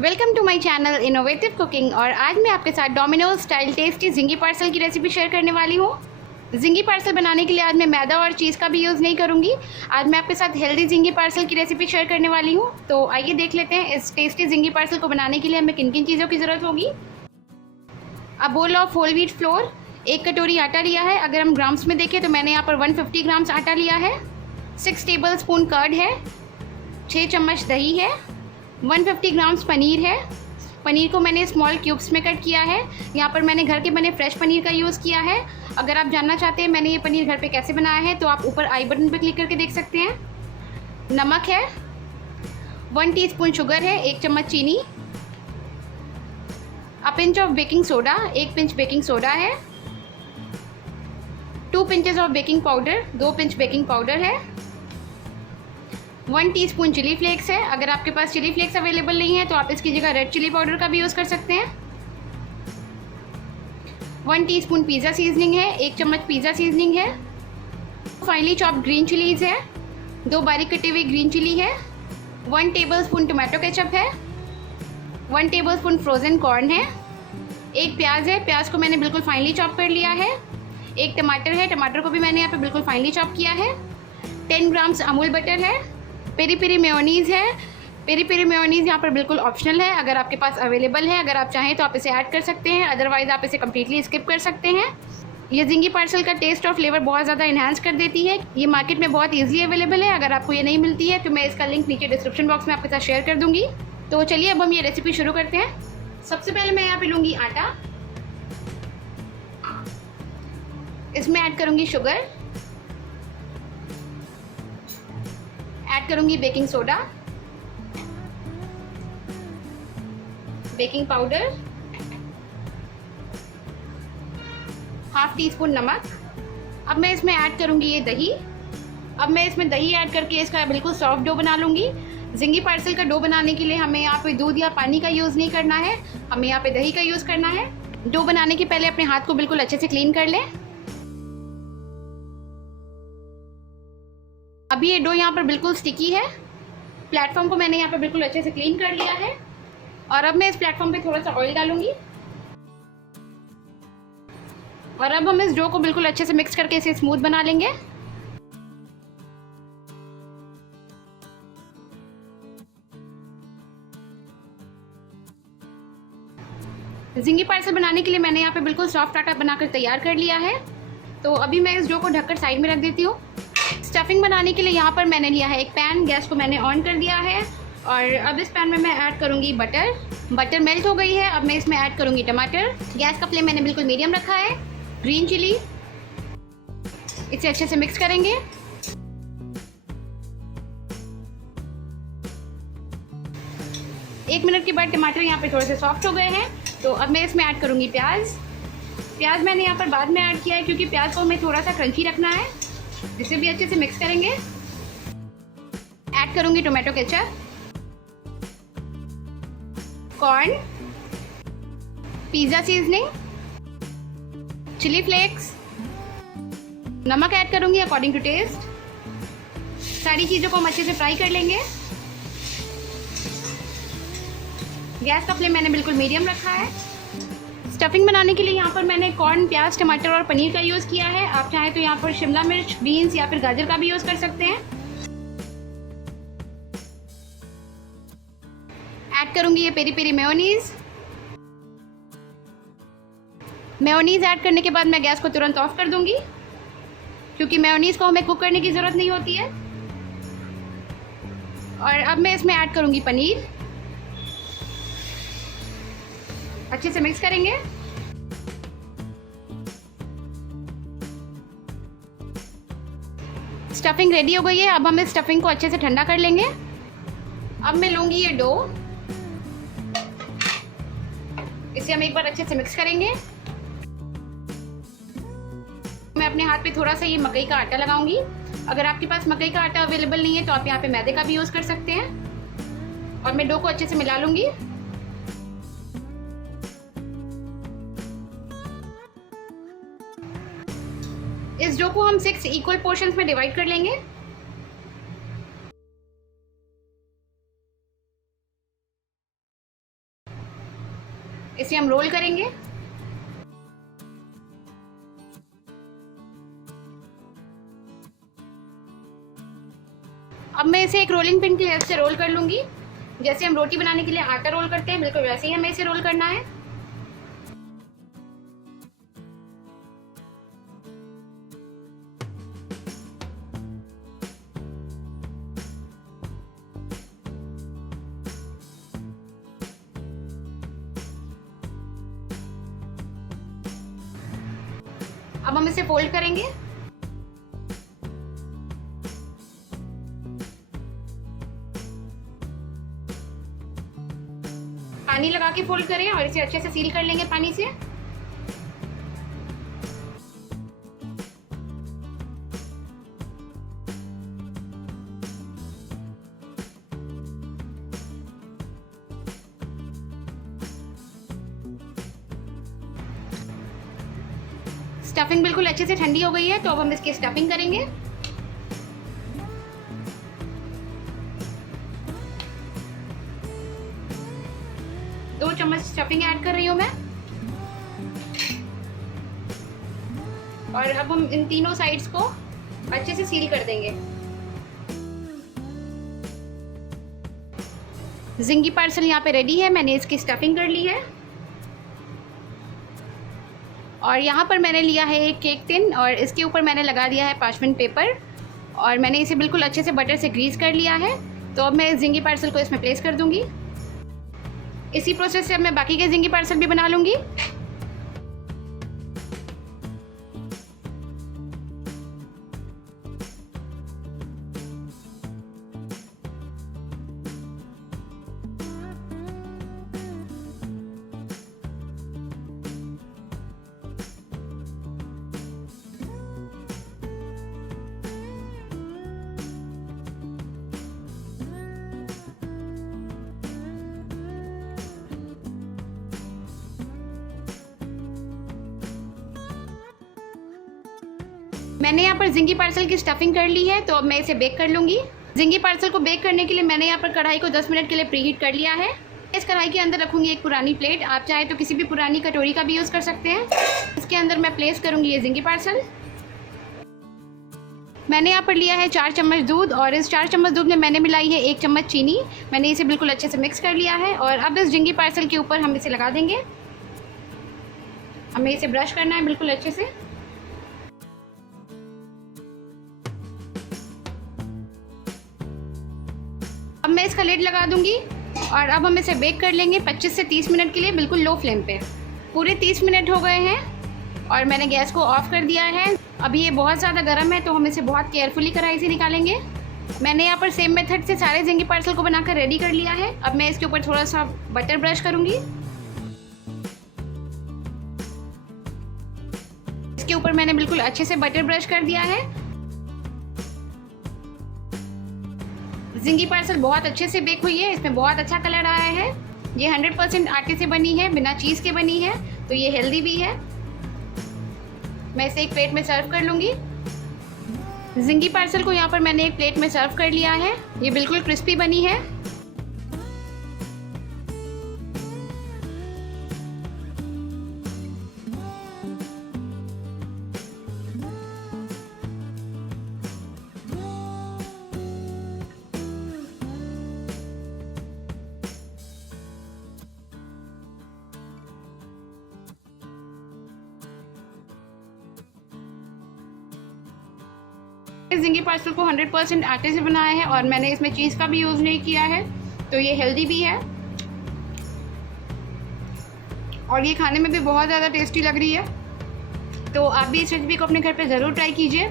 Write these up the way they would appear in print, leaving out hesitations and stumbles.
Welcome to my channel innovative cooking. और आज मैं आपके साथ Domino's style tasty zingy parcel की रेसिपी शेयर करने वाली हूँ। जिंगी पार्सल बनाने के लिए आज मैं मैदा और चीज़ का भी यूज़ नहीं करूँगी। आज मैं आपके साथ हेल्दी जिंगी पार्सल की रेसिपी शेयर करने वाली हूँ। तो आइए देख लेते हैं इस टेस्टी जिंगी पार्सल को बनाने के लिए हमें किन किन चीज़ों की ज़रूरत होगी। अ bowl of whole wheat flour, 1 कटोरी आटा लिया है। अगर हम ग्राम्स में देखें तो मैंने यहाँ पर 150 ग्राम्स आटा लिया है। 6 टेबल स्पून कर्ड है। 6 चम्मच दही है। 150 ग्राम्स पनीर है। पनीर को मैंने स्मॉल क्यूब्स में कट किया है। यहाँ पर मैंने घर के बने फ्रेश पनीर का यूज़ किया है। अगर आप जानना चाहते हैं मैंने ये पनीर घर पे कैसे बनाया है तो आप ऊपर आई बटन पर क्लिक करके देख सकते हैं। नमक है। 1 टीस्पून शुगर है। 1 चम्मच चीनी। A pinch of baking soda, 1 pinch baking soda है। 2 pinches of baking powder, 2 pinch baking powder है। 1 टीस्पून चिली फ्लेक्स है। अगर आपके पास चिली फ्लेक्स अवेलेबल नहीं है तो आप इसकी जगह रेड चिली पाउडर का भी यूज़ कर सकते हैं। 1 टीस्पून पिज़्ज़ा सीजनिंग है। 1 चम्मच पिज़्ज़ा सीजनिंग है। फाइनली चॉप्ड ग्रीन चिलीज़ है। 2 बारीक कटे हुए ग्रीन चिली है। 1 टेबलस्पून टोमेटो केचप है। 1 टेबलस्पून फ्रोज़न कॉर्न है। 1 प्याज है। प्याज को मैंने बिल्कुल फाइनली चॉप कर लिया है। 1 टमाटर है। टमाटर को भी मैंने यहाँ पे बिल्कुल फाइनली चॉप किया है। 10 ग्राम्स अमूल बटर है। पेरी पेरी मेयोनीज़ है। पेरी पेरी मेयोनीज़ यहाँ पर बिल्कुल ऑप्शनल है, अगर आपके पास अवेलेबल है। अगर आप चाहें तो आप इसे ऐड कर सकते हैं, अदरवाइज़ आप इसे कम्प्लीटली स्किप कर सकते हैं। ये जिंगी पार्सल का टेस्ट और फ्लेवर बहुत ज़्यादा इन्हांस कर देती है। ये मार्केट में बहुत ईजिली अवेलेबल है। अगर आपको ये नहीं मिलती है तो मैं इसका लिंक नीचे डिस्क्रिप्शन बॉक्स में आपके साथ शेयर कर दूँगी। तो चलिए अब हम ये रेसिपी शुरू करते हैं। सबसे पहले मैं यहाँ पे लूँगी आटा। इसमें ऐड करूँगी शुगर, ऐड करूँगी baking soda, baking powder, half tea spoon नमक। अब मैं इसमें ऐड करूँगी ये दही। अब मैं इसमें दही ऐड करके इसका बिल्कुल सॉफ्ट डो बना लूँगी। जिंगी पार्सल का डो बनाने के लिए हमें यहाँ पे दूध या पानी का यूज़ नहीं करना है, हमें यहाँ पे दही का यूज़ करना है। डो बनाने के पहले अपने हाथ को बिल्कुल अच्छे से क्लीन कर लें। अभी ये डो यहाँ पर बिल्कुल स्टिकी है। प्लेटफॉर्म को मैंने यहाँ पर बिल्कुल अच्छे से क्लीन कर लिया है। और अब मैं इस प्लेटफॉर्म पे थोड़ा सा ऑयल डालूंगी। और अब हम इस डो को बिल्कुल अच्छे से मिक्स करके इसे स्मूथ बना लेंगे। जिंगी पार्सल बनाने के लिए मैंने यहाँ पे बिल्कुल सॉफ्ट आटा बनाकर तैयार कर लिया है। तो अभी मैं इस डो को ढककर साइड में रख देती हूँ। स्टफिंग बनाने के लिए यहाँ पर मैंने लिया है एक पैन। गैस को मैंने ऑन कर दिया है और अब इस पैन में मैं ऐड करूँगी बटर। बटर मेल्ट हो गई है। अब मैं इसमें ऐड करूँगी टमाटर। गैस का फ्लेम मैंने बिल्कुल मीडियम रखा है। ग्रीन चिली, इसे अच्छे से मिक्स करेंगे। एक मिनट के बाद टमाटर यहाँ पे थोड़े से सॉफ्ट हो गए हैं। तो अब मैं इसमें ऐड करूँगी प्याज। प्याज मैंने यहाँ पर बाद में ऐड किया है क्योंकि प्याज को हमें थोड़ा सा क्रंची रखना है। इसे भी अच्छे से मिक्स करेंगे। ऐड करूँगी tomato ketchup, corn, pizza seasoning, chilli flakes, नमक ऐड करूँगी अकॉर्डिंग टू टेस्ट। सारी चीज़ों को हम अच्छे से फ्राई कर लेंगे। गैस का फ्लेम मैंने बिल्कुल मीडियम रखा है। स्टफिंग बनाने के लिए यहाँ पर मैंने कॉर्न, प्याज, टमाटर और पनीर का यूज़ किया है। आप चाहें तो यहाँ पर शिमला मिर्च, बीन्स या फिर गाजर का भी यूज़ कर सकते हैं। ऐड करूँगी ये peri peri mayonnaise. Mayonnaise add करने के बाद मैं गैस को तुरंत ऑफ कर दूँगी क्योंकि मेयोनीज़ को हमें कुक करने की ज़रूरत नहीं होती है। और अब मैं इसमें ऐड करूँगी पनीर। अच्छे से मिक्स करेंगे। स्टफिंग रेडी हो गई है। अब हम इस स्टफिंग को अच्छे से ठंडा कर लेंगे। अब मैं लूँगी ये डो। इसे हम एक बार अच्छे से मिक्स करेंगे। मैं अपने हाथ पे थोड़ा सा ये मकई का आटा लगाऊंगी। अगर आपके पास मकई का आटा अवेलेबल नहीं है तो आप यहाँ पे मैदे का भी यूज़ कर सकते हैं। और मैं डो को अच्छे से मिला लूँगी। इस डो को हम 6 इक्वल पोर्शंस में डिवाइड कर लेंगे। इसे हम रोल करेंगे। अब मैं इसे एक रोलिंग पिन की हेल्प से रोल कर लूँगी। जैसे हम रोटी बनाने के लिए आटा रोल करते हैं, बिल्कुल वैसे ही हमें इसे रोल करना है। अब हम इसे फोल्ड करेंगे। पानी लगा के फोल्ड करें और इसे अच्छे से सील कर लेंगे पानी से। स्टफिंग बिल्कुल अच्छे से ठंडी हो गई है, तो अब हम इसकी स्टफिंग करेंगे। दो चम्मच स्टफिंग ऐड कर रही हूँ मैं। और अब हम इन तीनों साइड्स को अच्छे से सील कर देंगे। जिंगी पार्सल यहाँ पे रेडी है। मैंने इसकी स्टफिंग कर ली है और यहाँ पर मैंने लिया है एक केक टिन और इसके ऊपर मैंने लगा दिया है पार्चमेंट पेपर और मैंने इसे बिल्कुल अच्छे से बटर से ग्रीस कर लिया है। तो अब मैं जिंगी पार्सल को इसमें प्लेस कर दूँगी। इसी प्रोसेस से अब मैं बाकी के जिंगी पार्सल भी बना लूँगी। मैंने यहाँ पर जिंगी पार्सल की स्टफिंग कर ली है, तो अब मैं इसे बेक कर लूँगी। जिंगी पार्सल को बेक करने के लिए मैंने यहाँ पर कढ़ाई को 10 मिनट के लिए प्रीहीट कर लिया है। इस कढ़ाई के अंदर रखूँगी एक पुरानी प्लेट। आप चाहे तो किसी भी पुरानी कटोरी का भी यूज़ कर सकते हैं। इसके अंदर मैं प्लेस करूँगी ये जिंगी पार्सल। मैंने यहाँ पर लिया है 4 चम्मच दूध और इस 4 चम्मच दूध में मैंने मिलाई है 1 चम्मच चीनी। मैंने इसे बिल्कुल अच्छे से मिक्स कर लिया है और अब इस जिंगी पार्सल के ऊपर हम इसे लगा देंगे। हमें इसे ब्रश करना है बिल्कुल अच्छे से। अब मैं इसका लिड लगा दूंगी और अब हम इसे बेक कर लेंगे 25 से 30 मिनट के लिए बिल्कुल लो फ्लेम पे। पूरे 30 मिनट हो गए हैं और मैंने गैस को ऑफ कर दिया है। अभी ये बहुत ज़्यादा गर्म है, तो हम इसे बहुत केयरफुली कढ़ाई से निकालेंगे। मैंने यहाँ पर सेम मेथड से सारे जिंगी पार्सल को बनाकर रेडी कर लिया है। अब मैं इसके ऊपर थोड़ा सा बटर ब्रश करूँगी। इसके ऊपर मैंने बिल्कुल अच्छे से बटर ब्रश कर दिया है। जिंगी पार्सल बहुत अच्छे से बेक हुई है, इसमें बहुत अच्छा कलर आया है। ये 100% आटे से बनी है, बिना चीज़ के बनी है, तो ये हेल्दी भी है। मैं इसे एक प्लेट में सर्व कर लूँगी। जिंगी पार्सल को यहाँ पर मैंने एक प्लेट में सर्व कर लिया है। ये बिल्कुल क्रिस्पी बनी है। इस जिंगी पार्सल को 100% आटे से बनाया है और मैंने इसमें चीज़ का भी यूज़ नहीं किया है, तो ये हेल्दी भी है और ये खाने में भी बहुत ज़्यादा टेस्टी लग रही है। तो आप भी इस रेसिपी को अपने घर पे ज़रूर ट्राई कीजिए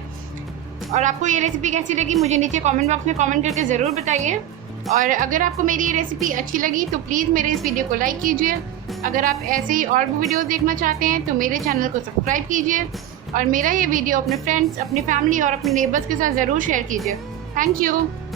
और आपको ये रेसिपी कैसी लगी मुझे नीचे कमेंट बॉक्स में कमेंट करके ज़रूर बताइए। और अगर आपको मेरी ये रेसिपी अच्छी लगी तो प्लीज़ मेरे इस वीडियो को लाइक कीजिए। अगर आप ऐसे ही और भी वीडियोज़ देखना चाहते हैं तो मेरे चैनल को सब्सक्राइब कीजिए और मेरा ये वीडियो अपने फ्रेंड्स, अपनी फैमिली और अपने नेबर्स के साथ ज़रूर शेयर कीजिए। Thank you.